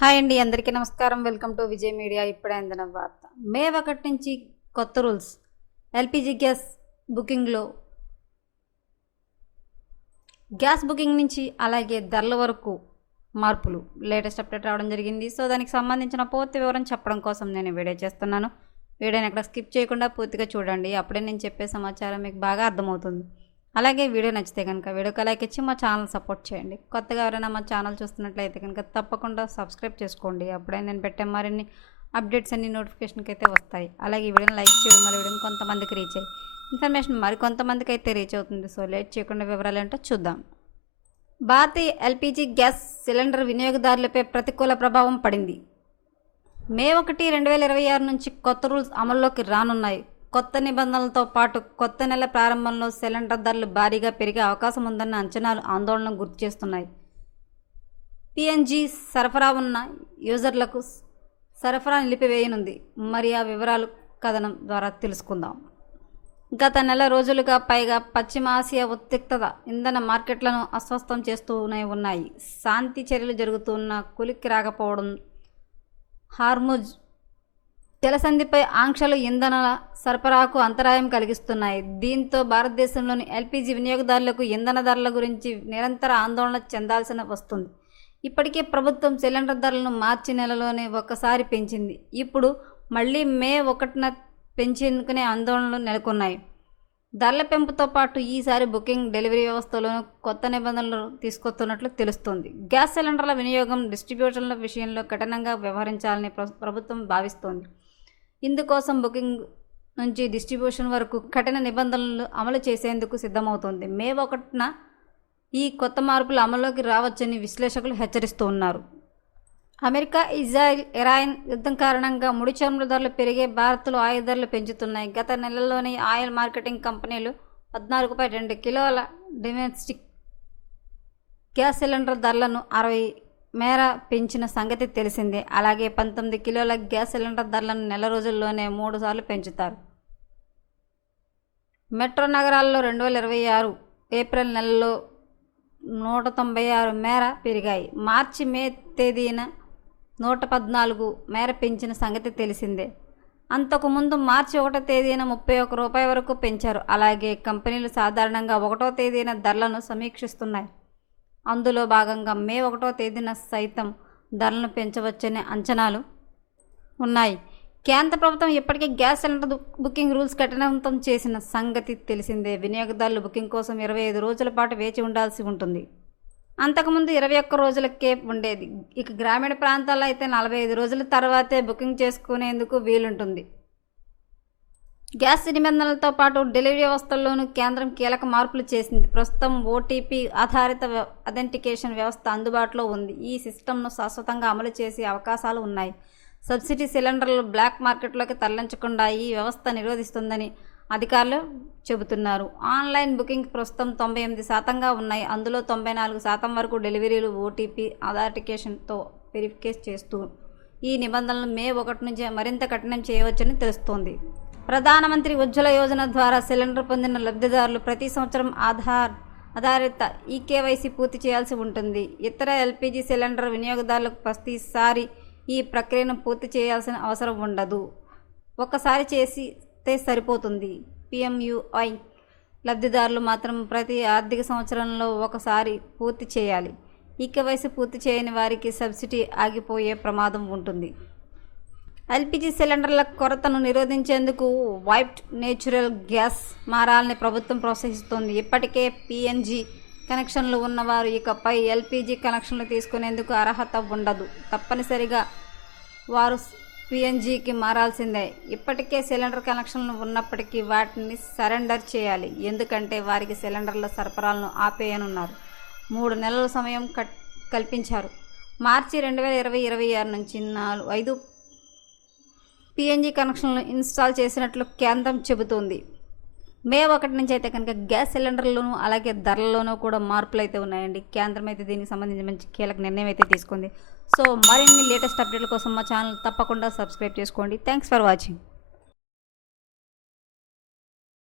Hi అండి, అందరికీ నమస్కారం. Welcome to Vijay media. ఇప్పుడే అందిన వార్త. మే 1 నుంచి కొత్త రూల్స్. ఎల్పిజి గ్యాస్ బుకింగ్లో గ్యాస్ బుకింగ్ నుంచి అలాగే ధరల వరకు మార్పులు లేటెస్ట్ అప్డేట్ రావడం జరిగింది. సో దానికి సంబంధించిన పూర్తి వివరం చెప్పడం కోసం నేను వీడియో చేస్తున్నాను. వీడియోని ఎక్కడ స్కిప్ చేయకుండా పూర్తిగా చూడండి. అప్పుడే నేను చెప్పే సమాచారం మీకు బాగా అర్థమవుతుంది. అలాగే వీడియో నచ్చితే కనుక వీడియోకి లైక్ ఇచ్చి మా ఛానల్ సపోర్ట్ చేయండి. కొత్తగా ఎవరైనా మా ఛానల్ చూస్తున్నట్లయితే కనుక తప్పకుండా సబ్స్క్రైబ్ చేసుకోండి. అప్పుడే నేను పెట్టే మరిన్ని అప్డేట్స్ అన్ని నోటిఫికేషన్కి అయితే వస్తాయి. అలాగే ఈ వీడియోని లైక్ చేయడం వల్ల వీడియోని కొంతమందికి రీచ్ అయ్యి ఇన్ఫర్మేషన్ మరి కొంతమందికి అయితే రీచ్ అవుతుంది. సో లేట్ చేయకుండా వివరాలు ఏంటో చూద్దాం. భారతీయ ఎల్పిజి గ్యాస్ సిలిండర్ వినియోగదారులపై ప్రతికూల ప్రభావం పడింది. మే 1, 2026 నుంచి కొత్త రూల్స్ అమల్లోకి రానున్నాయి. కొత్త నిబంధనలతో పాటు కొత్త నెల ప్రారంభంలో సిలిండర్ ధరలు భారీగా పెరిగే అవకాశం ఉందన్న అంచనాలు ఆందోళన గుర్తు చేస్తున్నాయి. పిఎన్జి సరఫరా ఉన్న యూజర్లకు సరఫరా నిలిపివేయనుంది. మరి ఆ వివరాలు కథనం ద్వారా తెలుసుకుందాం. గత నెల రోజులుగా పైగా పశ్చిమ ఆసియా ఉద్రిక్తత ఇంధన మార్కెట్లను అస్వస్థం చేస్తూనే ఉన్నాయి. శాంతి చర్యలు జరుగుతున్న కులిక్కి రాకపోవడం, హార్ముజ్ జలసంధిపై ఆంక్షలు ఇంధనాల సరఫరాకు అంతరాయం కలిగిస్తున్నాయి. దీంతో భారతదేశంలోని ఎల్పిజి వినియోగదారులకు ఇంధన ధరల గురించి నిరంతర ఆందోళన చెందాల్సిన వస్తుంది. ఇప్పటికే ప్రభుత్వం సిలిండర్ ధరలను మార్చి నెలలోనే ఒక్కసారి పెంచింది. ఇప్పుడు మళ్ళీ మే 1న పెంచుకునే ఆందోళనలు నెలకొన్నాయి. ధరల పెంపుతో పాటు ఈసారి బుకింగ్, డెలివరీ వ్యవస్థలోనూ కొత్త నిబంధనలు తీసుకొస్తున్నట్లు తెలుస్తోంది. గ్యాస్ సిలిండర్ల వినియోగం, డిస్ట్రిబ్యూషన్ల విషయంలో కఠినంగా వ్యవహరించాలని ప్రభుత్వం భావిస్తోంది. ఇందుకోసం బుకింగ్ నుంచి డిస్ట్రిబ్యూషన్ వరకు కఠిన నిబంధనలు అమలు చేసేందుకు సిద్ధమవుతోంది. మే 1న ఈ కొత్త మార్పులు అమల్లోకి రావచ్చని విశ్లేషకులు హెచ్చరిస్తున్నారు. అమెరికా, ఇజ్రాయెల్, ఇరాన్ యుద్ధం కారణంగా ముడి చమురు ధరలు పెరిగే భారత్లో ఆయిల్ ధరలు పెంచుతున్నాయి. గత నెలలోని ఆయిల్ మార్కెటింగ్ కంపెనీలు 14.2 కిలోల డొమెస్టిక్ గ్యాస్ సిలిండర్ ధరలను 60 మేర పెంచిన సంగతి తెలిసిందే. అలాగే 19 కిలోల గ్యాస్ సిలిండర్ ధరలను నెల రోజుల్లోనే 3 సార్లు పెంచుతారు. మెట్రో నగరాల్లో 2026 ఏప్రిల్ నెలలో 196 మేర పెరిగాయి. మార్చి, మే తేదీన 114 మేర పెంచిన సంగతి తెలిసిందే. అంతకుముందు మార్చి 1వ తేదీన 31 రూపాయల వరకు పెంచారు. అలాగే కంపెనీలు సాధారణంగా 1వ తేదీన ధరలను సమీక్షిస్తున్నాయి. అందులో భాగంగా మే 1వ తేదీన సైతం ధరలను పెంచవచ్చనే అంచనాలు ఉన్నాయి. కేంద్ర ప్రభుత్వం ఇప్పటికే గ్యాస్ సిలిండర్ బుకింగ్ రూల్స్ కఠినవంతం చేసిన సంగతి తెలిసిందే. వినియోగదారులు బుకింగ్ కోసం 25 రోజుల పాటు వేచి ఉండాల్సి ఉంటుంది. అంతకుముందు 21 రోజులకే ఉండేది. ఇక గ్రామీణ ప్రాంతాల్లో అయితే 45 రోజుల తర్వాతే బుకింగ్ చేసుకునేందుకు వీలుంటుంది. గ్యాస్ నిబంధనలతో పాటు డెలివరీ వ్యవస్థల్లోనూ కేంద్రం కీలక మార్పులు చేసింది. ప్రస్తుతం ఓటీపీ ఆధారిత అథెంటికేషన్ వ్యవస్థ అందుబాటులో ఉంది. ఈ సిస్టమ్ను శాశ్వతంగా అమలు చేసే అవకాశాలు ఉన్నాయి. సబ్సిడీ సిలిండర్లు బ్లాక్ మార్కెట్లోకి తరలించకుండా ఈ వ్యవస్థ నిరోధిస్తుందని అధికారులు చెబుతున్నారు. ఆన్లైన్ బుకింగ్ ప్రస్తుతం 98% ఉన్నాయి. అందులో 94% వరకు డెలివరీలు ఓటీపీ అథెంటికేషన్తో వెరిఫై చేస్తూ ఈ నిబంధనలు మే 1 నుంచి మరింత కఠినం చేయవచ్చని తెలుస్తోంది. ప్రధానమంత్రి ఉజ్వల యోజన ద్వారా సిలిండర్ పొందిన లబ్ధిదారులు ప్రతి సంవత్సరం ఆధారిత ఈకేవైసీ పూర్తి చేయాల్సి ఉంటుంది. ఇతర ఎల్పిజి సిలిండర్ వినియోగదారులకు ప్రతిసారి ఈ ప్రక్రియను పూర్తి చేయాల్సిన అవసరం ఉండదు. ఒక్కసారి చేస్తే సరిపోతుంది. పిఎంయుఐ లబ్ధిదారులు మాత్రం ప్రతి ఆర్థిక సంవత్సరంలో ఒకసారి పూర్తి చేయాలి. ఈకేవైసీ పూర్తి చేయని వారికి సబ్సిడీ ఆగిపోయే ప్రమాదం ఉంటుంది. ఎల్పిజి సిలిండర్ల కొరతను నిరోధించేందుకు వైప్డ్ నేచురల్ గ్యాస్ మారాలని ప్రభుత్వం ప్రోత్సహిస్తోంది. ఇప్పటికే పిఎన్జి కనెక్షన్లు ఉన్నవారు ఇకపై ఎల్పిజి కనెక్షన్లు తీసుకునేందుకు అర్హత ఉండదు. తప్పనిసరిగా వారు పిఎన్జికి మారాల్సిందే. ఇప్పటికే సిలిండర్ కనెక్షన్లు ఉన్నప్పటికీ వాటిని సరెండర్ చేయాలి. ఎందుకంటే వారికి సిలిండర్ల సరఫరాలను ఆపేయనున్నారు. 3 నెలల సమయం కల్పించారు. మార్చి 2026 నుంచి 5 పిఎన్జి కనెక్షన్లు ఇన్స్టాల్ చేసినట్లు కేంద్రం చెబుతోంది. మే 1 నుంచి అయితే కనుక గ్యాస్ సిలిండర్లోనూ అలాగే ధరల్లోనూ కూడా మార్పులు అయితే ఉన్నాయండి. కేంద్రం అయితే దీనికి సంబంధించి మంచి కీలక నిర్ణయం అయితే తీసుకుంది. సో మరిన్ని లేటెస్ట్ అప్డేట్ల కోసం మా ఛానల్ తప్పకుండా సబ్స్క్రైబ్ చేసుకోండి. Thanks for watching.